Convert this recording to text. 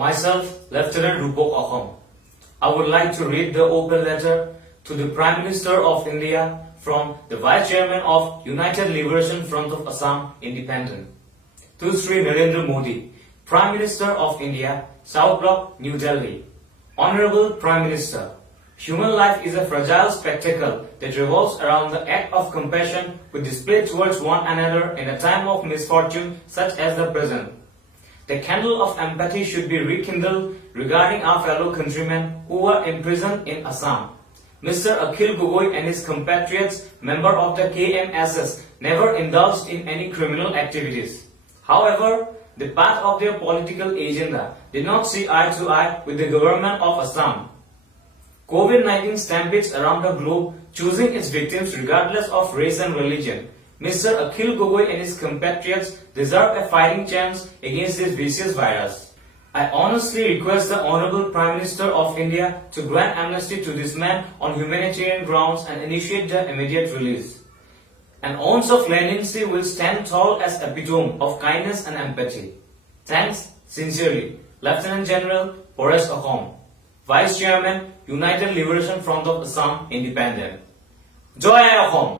Myself, Lieutenant Rupok Ahom. I would like to read the open letter to the Prime Minister of India from the Vice Chairman of United Liberation Front of Assam Independent. To Sri Narendra Modi, Prime Minister of India, South Block, New Delhi. Honorable Prime Minister, human life is a fragile spectacle that revolves around the act of compassion we display towards one another in a time of misfortune such as the present. The candle of empathy should be rekindled regarding our fellow countrymen who are imprisoned in Assam. Mr. Akhil Gogoi and his compatriots, member of the KMSS, never indulged in any criminal activities. However, the path of their political agenda did not see eye to eye with the government of Assam. COVID-19 stampedes around the globe, choosing its victims regardless of race and religion. Mr. Akhil Gogoi and his compatriots deserve a fighting chance against this vicious virus. I honestly request the Honorable Prime Minister of India to grant amnesty to this man on humanitarian grounds and initiate the immediate release. An ounce of leniency will stand tall as epitome of kindness and empathy. Thanks sincerely, Lieutenant General Paresh Ahom, Vice Chairman, United Liberation Front of Assam Independent. Joy Ahom!